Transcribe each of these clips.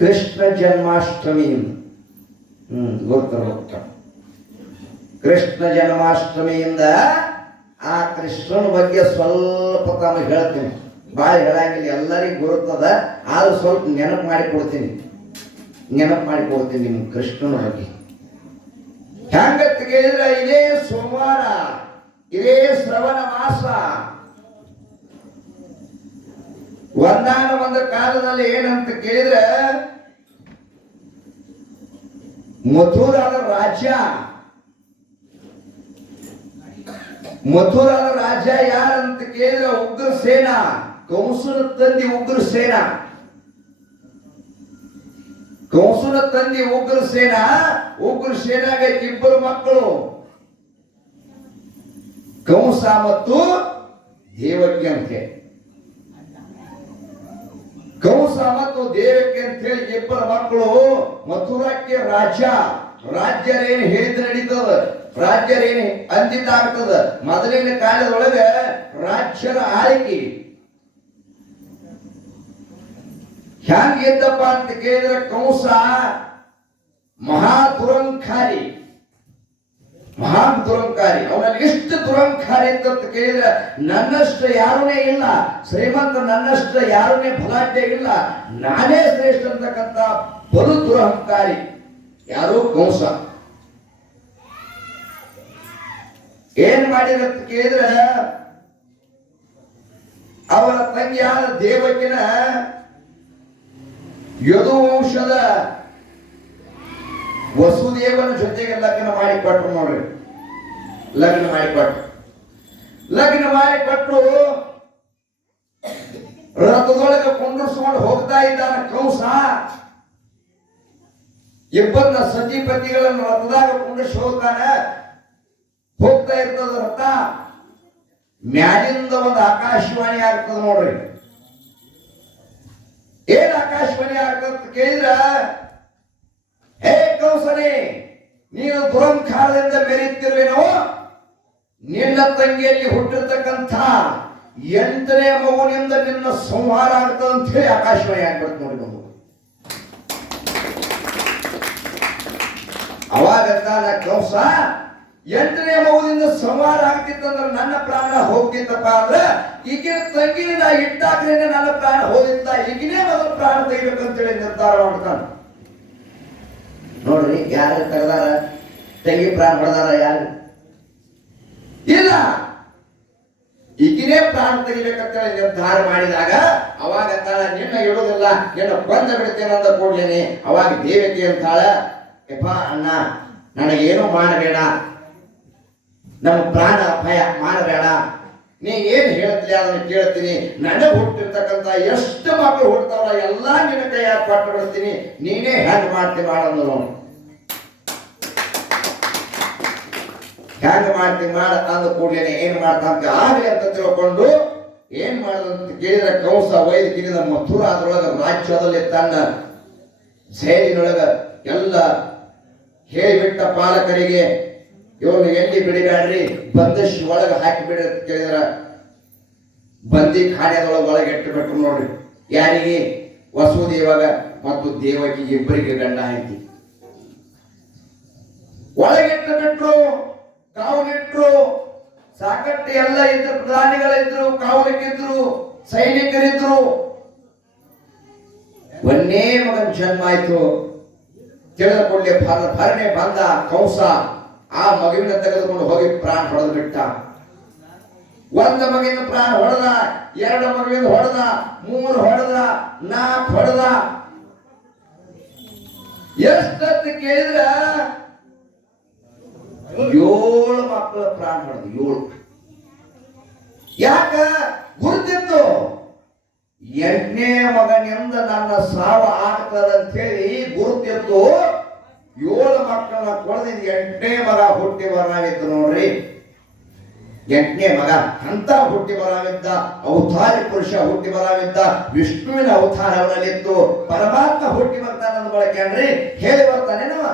ಕೃಷ್ಣ ಜನ್ಮಾಷ್ಟಮಿ ಗೊತ್ತ ಕೃಷ್ಣ ಜನ್ಮಾಷ್ಟಮಿಯಿಂದ ಆ ಕೃಷ್ಣನ ಬಗ್ಗೆ ಸ್ವಲ್ಪ ತಾನು ಹೇಳ್ತೀನಿ. ಭಾಳ ಹೇಳಂಗಿಲ್ಲ, ಎಲ್ಲರಿಗೂ ಗುರುತದ. ಆದ್ರೂ ಸ್ವಲ್ಪ ನೆನಪು ಮಾಡಿಕೊಡ್ತೀನಿ ನಿಮ್ಮ ಕೃಷ್ಣನ ಬಗ್ಗೆ. ಹೆಂಗಂತ ಕೇಳಿದ್ರೆ, ಇದೇ ಸೋಮವಾರ, ಇದೇ ಶ್ರವಣ ಮಾಸ, ಒಂದು ಕಾಲದಲ್ಲಿ ಏನಂತ ಕೇಳಿದ್ರೆ, ಮಥುರಾದ ರಾಜ ಯಾರಂತ ಕೇಳಿದ್ರೆ ಉಗ್ರಸೇನ, ಕಂಸನ ತಂದೆ ಉಗ್ರಸೇನ. ಉಗ್ರಸೇನಾಗ ಇಬ್ಬರು ಮಕ್ಕಳು, ಕಂಸ ಮತ್ತು ದೇವಕಿ ಅಂತೆ. ಕಂಸ ಮತ್ತು ದೇವಕಿ ಅಂತ ಹೇಳಿ ಇಬ್ಬರು ಮಕ್ಕಳು. ಮಥುರಕ್ಕೆ ರಾಜ್ಯರೇನು ಹೇಳಿದ್ರೆ ನಡೀತದ, ರಾಜ್ಯರೇನು ಅಂದಿದ್ದಾಗ್ತದ. ಮೊದಲಿನ ಕಾಲದೊಳಗೆ ರಾಜ್ಯದ ಆಳ್ವಿಕೆ ಹೆಂಗಿದ್ದಪ್ಪ ಅಂತ ಕೇಳಿದ್ರೆ, ಕಂಸ ಮಹಾದುರಂಕಾರಿ. ಅವನಲ್ಲಿ ಎಷ್ಟು ದುರಂಕಾರಿ ಅಂತ ಕೇಳಿದ್ರೆ, ನನ್ನಷ್ಟು ಯಾರೂನೇ ಇಲ್ಲ, ಶ್ರೀಮಂತ ನನ್ನಷ್ಟು ಯಾರೂನೇ ಬಲಾಢ್ಯ ಇಲ್ಲ, ನಾನೇ ಶ್ರೇಷ್ಠ ಅಂತಕ್ಕಂಥ ಬಲು ದುರಹಂಕಾರಿ. ಯಾರು? ಕಂಸ. ಏನ್ ಮಾಡಿರಂತ ಕೇಳಿದ್ರೆ, ಅವರ ತಂಗಿಯಾದ ದೇವಕಿನ ಯದುವಂಶದ ವಸುದೇವನ ಜೊತೆಗೆ ಲಗ್ನ ಮಾಡಿಕೊಟ್ರು. ನೋಡ್ರಿ, ಲಗ್ನ ಮಾಡಿಕೊಟ್ರು. ರಥದೊಳಗೆ ಕುಂಡ್ರಿಸ್ಕೊಂಡು ಹೋಗ್ತಾ ಇದ್ದಾನ ಕಂಸ. ಇಬ್ಬರನ್ನ ಸತಿಪತಿಗಳನ್ನು ರಥದಾಗ ಕುಂಡ್ರಿಸಿ ಹೋಗ್ತಾ ಇರ್ತದ ರಥ. ಮ್ಯಾಲಿಂದ ಒಂದು ಆಕಾಶವಾಣಿ ಆಗ್ತದ. ನೋಡ್ರಿ, ಏನ್ ಆಕಾಶವಾಣಿ ಆಗ್ತದ ಕೇಳಿದ್ರ, ಹೇ ಕಂಸನೇ, ನೀನು ದುರಂಕಾರದಿಂದ ಮೆರೆಯುತ್ತಿರುವೇನೋ, ನಿನ್ನ ತಂಗಿಯಲ್ಲಿ ಹುಟ್ಟಿರ್ತಕ್ಕಂಥ 8ನೇ ಮಗುವಿನಿಂದ ನಿನ್ನ ಸಂಹಾರ ಆಗ್ತದೆ ಅಂತ ಹೇಳಿ ಆಕಾಶವಾಣಿ ಆಗ್ಬಿಡ್ತು. ನೋಡಿ ಮಗು, ಅವಾಗ ಕಂಸ, 8ನೇ ಮಗುವಿನಿಂದ ಸಂಹಾರ ಆಗ್ತಿತ್ತಂದ್ರೆ ನನ್ನ ಪ್ರಾಣ ಹೋಗ್ತಿತ್ತಪ್ಪ ಅಂದ್ರೆ, ಈಗಿನ ತಂಗಿನ ನಾ ಇಟ್ಟಾಗ್ರೇನೆ ನನ್ನ ಪ್ರಾಣ ಹೋಗಿತ್ತ, ಈಗಿನೇ ಮೊದಲು ಪ್ರಾಣ ತೆಗಿಬೇಕಂತೇಳಿ ನಿರ್ಧಾರ ಮಾಡ್ತಾನೆ. ನೋಡ್ರಿ, ಯಾರು ತೆಗೆದಾರ ತಂಗಿ ಪ್ರಾಣ ಹೊಡೆದಾರ? ಯಾರು ಇಲ್ಲ. ಈಗಿನೇ ಪ್ರಾಣ ತೆಗಿಬೇಕಂತೇಳಿ ನಿರ್ಧಾರ ಮಾಡಿದಾಗ ಅವಾಗ ನಿನ್ನ ಇಡುವುದಿಲ್ಲ, ನಿನ್ನ ಕೊಂದ ಬಿಡ್ತೇನೆ ಅಂದ ಕೂಡ್ಲೇನೆ ಅವಾಗ ದೇವಕಿ ಅಂತಾಳ, ಯಪ್ಪ ಅಣ್ಣ, ನನಗೇನು ಮಾಡಬೇಡ, ನಮ್ಮ ಪ್ರಾಣ ಭಯ ಮಾಡಬೇಡ, ನೀ ಏನ್ ಹೇಳ್ತೀಯ ಅದನ್ನು ಕೇಳ್ತೀನಿ. ನನಗೆ ಹುಟ್ಟಿರ್ತಕ್ಕಂಥ ಎಷ್ಟು ಮಕ್ಕಳು ಹುಡ್ತಾವಲ್ಲ ಎಲ್ಲಾ ನಿನ್ನ ಕೈಯಾಗ ಕೊಟ್ಟು ಬಿಡ್ತೀನಿ, ನೀನೇ ಹೆಂಗ್ ಮಾಡ್ತಿ ಮಾಡೋದು. ಹೆಂಗ್ ಮಾಡ್ತಿ ಮಾಡ ಅಂದ ಕೂಡಲೇ ಏನ್ ಮಾಡ್ತಾಂತ ಆಗ್ಲಿ ಅಂತ ತಿಳ್ಕೊಂಡು ಏನ್ ಮಾಡೋದಂತ ಕೇಳಿದ್ರೆ, ಕಂಸ ವೈದ್ಯಕಿರಿದ ಮಥುರ ಅದ್ರೊಳಗ ರಾಜ್ಯದಲ್ಲಿ ತನ್ನ ಜೈಲಿನೊಳಗ ಎಲ್ಲ ಹೇಳಿಬಿಟ್ಟ ಪಾಲಕರಿಗೆ, ಇವನು ಎಲ್ಲಿ ಬಿಡಿಬ್ಯಾಡ್ರಿ, ಬಂದಶಿ ಒಳಗೆ ಹಾಕಿಬಿಡ್ರಿ ಅಂತ ಕೇಳಿದ್ರ, ಬಂದಿ ಖಾನೆದೊಳಗೆ ಒಳಗೆಟ್ಟು ಬಿಟ್ರು. ನೋಡ್ರಿ, ಯಾರಿಗೆ? ವಸುದೇವಾಗ ಮತ್ತು ದೇವಕಿ ಇಬ್ಬರಿಗೆ ಗಂಡ ಐತಿ. ಒಳಗೆಟ್ಟು ಬಿಟ್ರು, ಕಾವಲಿಟ್ರು. ಸಾಕಷ್ಟು ಎಲ್ಲ ಇದ್ರು, ಪ್ರಧಾನಿಗಳಿದ್ರು, ಕಾವಲಿಕ್ಕಿದ್ರು, ಸೈನಿಕರಿದ್ರು. ಒಂದೇ ಮಗನ ಜನ್ಮ ಆಯ್ತು. ತಿಳಿದ ಕೂಡಲೇ ಭರಣೆ ಬಂದ ಕಂಸ ಆ ಮಗುವಿನ ತೆಗೆದುಕೊಂಡು ಹೋಗಿ ಪ್ರಾಣ ಹೊಡೆದು ಬಿಟ್ಟ. ಒಂದು ಮಗುವಿನ ಪ್ರಾಣ ಹೊಡೆದ, 2 ಮಗುವಿನ ಹೊಡೆದ, 3 ಹೊಡೆದ, 4 ಹೊಡೆದ. ಎಷ್ಟಂತ ಕೇಳಿದ್ರ 7 ಮಕ್ಕಳ ಪ್ರಾಣ ಹೊಡೆದ. 7. ಯಾಕ? ಗುರುತಿತ್ತು, 8ನೇ ಮಗನಿಂದ ನನ್ನ ಸಾವು ಆಗ್ತದಂತ ಹೇಳಿ ಗುರುತಿತ್ತು. 7 ಮಕ್ಕಳನ್ನ ಕೊಡದಿದ್ದು 8ನೇ ಮಗ ಹುಟ್ಟಿ ಬರಾಗಿತ್ತು. ನೋಡ್ರಿ, 8ನೇ ಮಗ ಅಂತ ಹುಟ್ಟಿ ಬರಾವಿದ್ದ, ಅವತಾರಿ ಪುರುಷ ಹುಟ್ಟಿ ಬರಾವಿದ್ದ, ವಿಷ್ಣುವಿನ ಅವತಾರವನ್ನಲ್ಲಿತ್ತು. ಪರಮಾತ್ಮ ಹುಟ್ಟಿ ಬರ್ತಾನೆ ಅಂದ ಬಳಕೆ ಅನ್ರಿ ಹೇಳಿ ಬರ್ತಾನೆ ನಾವ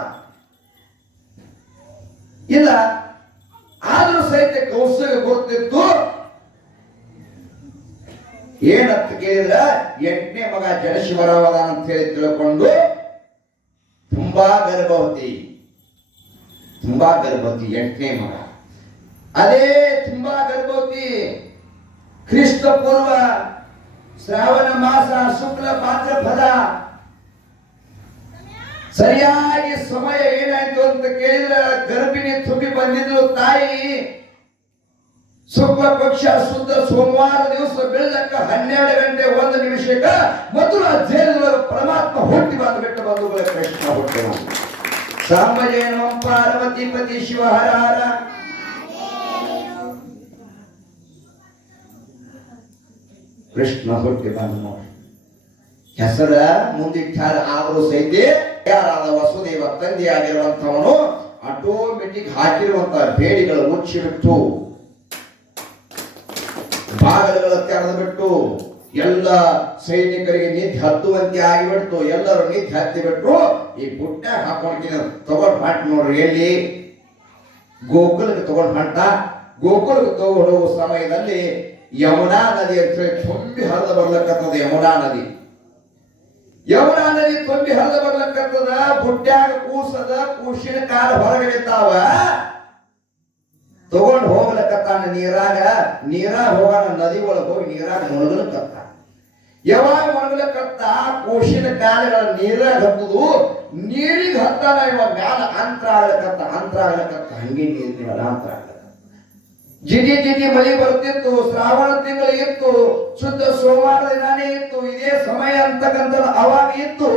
ಇಲ್ಲ. ಆದ್ರೂ ಸಹಿತ ಕೌಸಗೆ ಗೊತ್ತಿತ್ತು ಏನಂತ ಕೇಳಿದ್ರ 8ನೇ ಮಗ ಜಡಶಿವರಾವದಾನ ಅಂತ ಹೇಳಿ ತಿಳ್ಕೊಂಡು ತುಂಬಾ ಗರ್ಭವತಿ 8ನೇ ಮಗ. ಅದೇ ತುಂಬಾ ಗರ್ಭವತಿ ಕ್ರಿಸ್ತ ಪೂರ್ವ ಶ್ರಾವಣ ಮಾಸ ಶುಕ್ಲ ಭಾದ್ರಪದ ಸರಿಯಾಗಿ ಸಮಯ ಏನಾಯ್ತು ಅಂತ ಕೇಳಿದ್ರೆ ಗರ್ಭಿಣಿ ತುಂಬಿ ಬಂದಿದ್ಲು ತಾಯಿ. ಶುಕ್ಲ ಪಕ್ಷ ಶುದ್ಧ ಸೋಮವಾರ ದಿವಸ ಬೆಳ್ಳಕ್ಕ 12 ಗಂಟೆ 1 ನಿಮಿಷಕ್ಕ ಮಧುರ ಜೇಲುಗಳ ಪರಮಾತ್ಮ ಹುಟ್ಟಿ ಬಂದ್ಬಿಟ್ಟು ಬಂಧುಗಳ ಕೃಷ್ಣ ಹುಟ್ಟಿ ಸಾಂಬಜೇನ ಪಾರ್ವತಿ ಪತಿ ಶಿವ ಹರ ಹರ. ಕೃಷ್ಣ ಹುಟ್ಟಿ ಬಂದು ನೋಡಿ ಹೆಸರ ಮುಂದಿಟ್ಟಾರ. ಆದರೂ ಸಹಿತ ಯಾರಾದ ವಸುದೇವ ತಂದೆಯಾಗಿರುವಂತವನು ಆಟೋಮೆಟಿಕ್ ಹಾಕಿರುವಂತಹ ಬೇಡಿಗಳು ಮುಚ್ಚಿಬಿಟ್ಟು ಬಾಗಿಲುಗಳ ತೆರೆದು ಬಿಟ್ಟು ಎಲ್ಲ ಸೈನಿಕರಿಗೆ ನಿದ್ದೆ ಹತ್ತುವಂತೆ ಆಗಿಬಿಡ್ತು. ಎಲ್ಲರೂ ನಿದ್ದೆ ಹತ್ತಿ ಬಿಟ್ಟು ಈ ಪುಟ್ಟ ಹಾಕೊಂಡ್ಕಿನ ತಗೊಂಡ್ ಹೊಂಟ ನೋಡ್ರಿ. ಎಲ್ಲಿ ಗೋಕುಲಕ್ಕೆ ತಗೊಂಡ್ ಹೊಂಟ. ಗೋಕುಲಕ್ಕೆ ತಗೊಂಡು ಹೋಗುವ ಸಮಯದಲ್ಲಿ ಯಮುನಾ ನದಿ ಅಂತ ಹೇಳಿ ತುಂಬಿ ಹರಿದು ಬರ್ಲಕ್ಕತ್ತದ. ಯಮುನಾ ನದಿ ತುಂಬಿ ಹರಿದು ಬರ್ಲಕ್ಕತ್ತದ. ಬುಟ್ಟ್ಯಾಗ ಕೂಸದ, ಕೂಸಿನ ಕಾಲ ಹೊರಗೆ ನಿಂತಾವ. ತಗೊಂಡು ಹೋಗ್ಲಕ್ಕತ್ತಾನ ನೀರಾಗ ಹೋಗಾನ ನದಿ ಒಳಗೆ ಹೋಗಿ ನೀರಾಗ ಮುಳುಗಲಕ್ಕತ್ತ. ಯಾವಾಗ ಮುಳುಗಲಕ್ಕತ್ತ ಕೂಸಿನ ಕಾಲಗಳ ನೀರಾಗ ಹತ್ತುದು. ನೀರಿಗೆ ಹತ್ತಾನ ಇವ ಮ್ಯಾಲ ಅಂತರ ಆಗ್ಲಕ್ಕತ್ತ ಹಂಗೆ ನೀರಿನ ಅಂತರ ಆಗ್ಲಕ್ಕ. ಜಿಟಿ ಮಳಿ ಬರ್ತಿತ್ತು. ಶ್ರಾವಣ ತಿಂಗಳು ಇತ್ತು. ಶುದ್ಧ ಸೋಮವಾರ ದಿನಾನೇ ಇತ್ತು. ಇದೇ ಸಮಯ ಅಂತಕ್ಕಂಥ ಅವಾಗ ಇತ್ತು.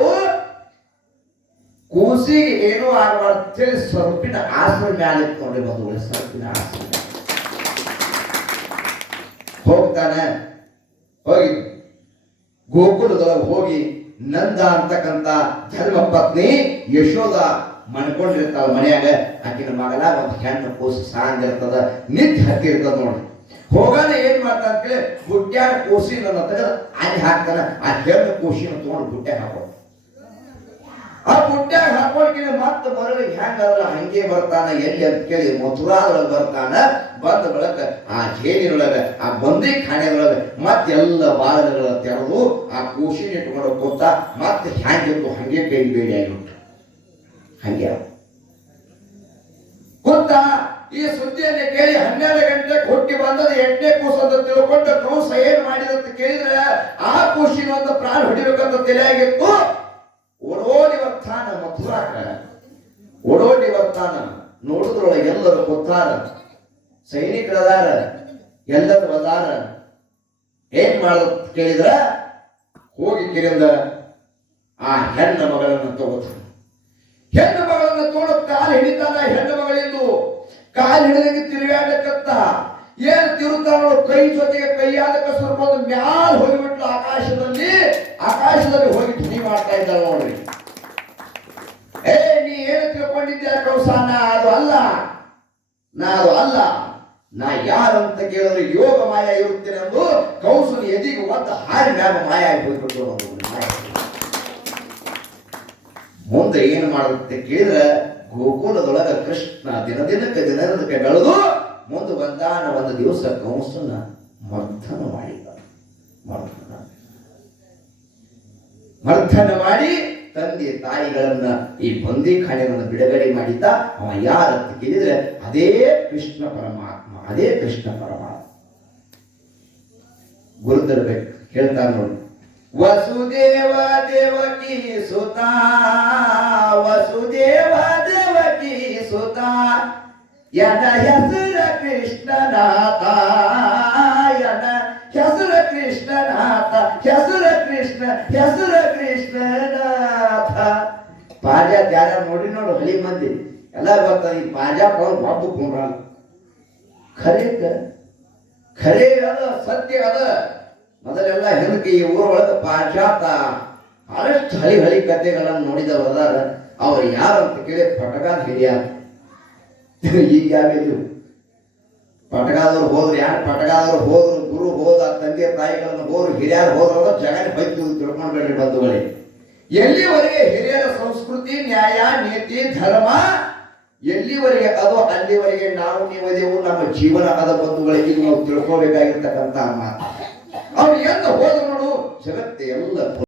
ಕೂಸಿಗೆ ಏನೋ ಆಗಬಾರ್ದು ಸ್ವರೂಪಿನ ಆಶ್ರಮ ಮ್ಯಾಲ ಇತ್ತು ನೋಡಿ ಬಂಧುಗಳು. ಸ್ವರೂಪಿನ ಆಶ್ರಮ ಹೋಗ್ತಾನೆ. ಹೋಗಿ ಗೋಕುಲದೊಳಗೆ ಹೋಗಿ ನಂದ ಅಂತಕ್ಕಂಥ ಧರ್ಮ ಪತ್ನಿ ಯಶೋಧ ಮನ್ಕೊಂಡಿರ್ತಾಳ ಮನೆಯಾಗ. ಆಕಿನ ಮಗಲ ಒಂದು ಹೆಣ್ಣು ಕೂಸು ಸಾಂಗಿರ್ತದ, ನಿತ್ಯ ಹತ್ತಿರ್ತದ ನೋಡಿ. ಹೋಗಾನ ಏನ್ ಮಾಡ್ತಾನ ಅಂತೇಳಿ ಬುಟ್ಟ್ಯಾಗ ಕೂಸಿನ ತೆಗೆದು ಅಲ್ಲಿ ಹಾಕ್ತಾನ. ಆ ಹೆಣ್ಣು ಕೂಸಿನ ತಗೊಂಡು ಬುಟ್ಟ್ಯಾಗ ಹಾಕೋ. ಆ ಬುಟ್ಟ್ಯಾಗ ಹಾಕೊಳ್ಕಿನ ಮತ್ತೆ ಮರಳಿ ಹೆಂಗಲ್ಲ ಹಂಗೆ ಬರ್ತಾನ. ಎಲ್ಲಿ ಅಂತ ಕೇಳಿ ಮಥುರಾದೊಳಗೆ ಬರ್ತಾನ. ಬಂದ ಬಳಕ ಆ ಜೇನಿನೊಳಗ ಆ ಬಂದಿ ಖಾನೆದೊಳಗ ಮತ್ತೆಲ್ಲ ಬಾಗಿಲುಗಳ ತೆರೆದು ಆ ಕೂಸಿನ ಇಟ್ಕೊಂಡು ಕೂತ ಮತ್ತೆ ಹ್ಯಾಂಗಿತ್ತು ಹಂಗೆ ಬೇಡಿ ಬೇಡಿ ಆಗಿಬಿಟ್ಟು ಹಂಗೆ ಗೊತ್ತ. ಈ ಸುದ್ದಿಯನ್ನು ಕೇಳಿ 12 ಗಂಟೆಗೆ ಹುಟ್ಟಿ ಬಂದದ 8ನೇ ಕೂಸು ಅಂತ ತಿಳ್ಕೊಂಡ ಕೂಸ ಏನ್ ಮಾಡಿದಂತ ಕೇಳಿದ್ರೆ ಆ ಕೂಸಿನ ಒಂದು ಪ್ರಾಣ ಹೊಡಿಬೇಕಂತ ತಲೆಯಾಗಿತ್ತು. ಓಡೋಡಿ ಬರ್ತಾನ ಮಥುರಾಕ. ಓಡೋಡಿ ಬರ್ತಾನ. ನೋಡಿದ್ರೊಳಗೆ ಎಲ್ಲರೂ ಗೊತ್ತಾರ, ಸೈನಿಕರದಾರ, ಎಲ್ಲರೂ ಅದಾರ. ಏನ್ ಮಾಡೋದು ಕೇಳಿದ್ರ ಹೋಗಿ ಕಿರಿಂದ ಆ ಹೆಣ್ಣ ಮಗಳನ್ನು ತಗೋತಾನ. ಹೆಣ್ಣು ಮಗಳನ್ನು ತೋಡ ಕಾಲು ಹಿಡಿತಾನ. ಹೆಣ್ಣು ಮಗಳಿಂದು ಕಾಲು ಹಿಡಿದಂಗೆ ತಿರುಗಾಡಕತ್ತ. ಏನ್ ತಿರುತ್ತಾನ ಕೈ ಜೊತೆಗೆ ಕೈಯಾದಕ ಸ್ವಲ್ಪ ಮ್ಯಾಲ ಹೋಗಿಬಿಟ್ಲು. ಆಕಾಶದಲ್ಲಿ ಹೋಗಿ ಧ್ವನಿ ಮಾಡ್ತಾ ಇದ್ದಾಳೆ ನೋಡ್ರಿ. ನೀ ಏನು ತಿಳ್ಕೊಂಡಿದ್ದೆ ಕೌಸ? ಅದು ಅಲ್ಲ, ನಾ ಯಾರಂತ ಕೇಳಿದ್ರೆ ಯೋಗ ಮಾಯ ಇರುತ್ತೇನೆ ಅಂದು ಕೌಸನ ಎದಿಗೆ ಒತ್ತ ಹಾರಿ ಮ್ಯಾಗ ಮಾಯ ಆಗಿ ಹೋಗ್ಬಿಟ್ಟು ಮುಂದೆ ಏನು ಮಾಡುತ್ತೆ ಕೇಳಿದ್ರೆ ಗೋಕುಲದೊಳಗ ಕೃಷ್ಣ ದಿನದಿನಕ್ಕೆ ಬೆಳೆದು ಮುಂದೆ ಒಂದು ದಿವಸ ಕಂಸನ ಮರ್ದನ ಮಾಡಿದ. ಮರ್ದನ ಮಾಡಿ ತಂದೆ ತಾಯಿಗಳನ್ನ ಈ ಬಂದಿಖಾನೆಯನ್ನು ಬಿಡುಗಡೆ ಮಾಡಿದ್ದ. ಅವ ಯಾರಂತ ಕೇಳಿದ್ರೆ ಅದೇ ಕೃಷ್ಣ ಪರಮಾತ್ಮ. ಗುರುತರಬೇಕು ಹೇಳ್ತಾರ ನೋಡಿ. ವಸುದೇವ ದೇವಕಿ ಸುತ ಯನ ಹೆಸರ ಕೃಷ್ಣನಾಥ. ಹೆಸರ ಕೃಷ್ಣನಾಥ. ಪಾಜ ಜಾರ ನೋಡಿ ಹಳಿ ಮಂದಿ ಎಲ್ಲ ಬರ್ತದೆ. ಈ ಪಾಜ ಬಾಬು ಕುಂಡ್ರ ಖರೆ ಅದ, ಸತ್ಯ ಅದ. ಮೊದಲೆಲ್ಲ ಹೆಂದಕ್ಕೆ ಈ ಊರೊಳಗೆ ಪಾಶ್ಚಾತ ಬಹಳಷ್ಟು ಹಳಿ ಕಥೆಗಳನ್ನು ನೋಡಿದವರು ಅದಾರ. ಅವ್ರು ಯಾರಂತ ಕೇಳಿ ಪಟಗಾದ ಹಿರಿಯಾರ. ಈಗ ಯಾವಿದ್ರು ಪಟಗಾದವ್ರು ಹೋದ್ರು. ಯಾರು ಪಟಗಾದವ್ರು ಹೋದ್ರು, ಗುರು ಹೋದ, ತಂದೆ ತಾಯಿಗಳನ್ನು ಹೋದ್ರು, ಹಿರಿಯರು ಹೋದ್ರು, ಜಗನ್ ಬೈತು ತಿಳ್ಕೊಂಡ್ಬೇಡ್ರಿ ಬಂಧುಗಳೇ. ಎಲ್ಲಿವರೆಗೆ ಹಿರಿಯರ ಸಂಸ್ಕೃತಿ, ನ್ಯಾಯ, ನೀತಿ, ಧರ್ಮ ಎಲ್ಲಿವರೆಗೆ ಅದೋ ಅಲ್ಲಿವರೆಗೆ ನಾವು ನೀವದೇವು ನಮ್ಮ ಜೀವನ ಅದ ಬಂಧುಗಳಿಗೆ ನಾವು ತಿಳ್ಕೋಬೇಕಾಗಿರ್ತಕ್ಕಂಥ ಮಾತು. ಅವನು ಎಲ್ಲ ಹೋದ ನೋಡು ಜಗತ್ತೆ ಎಲ್ಲ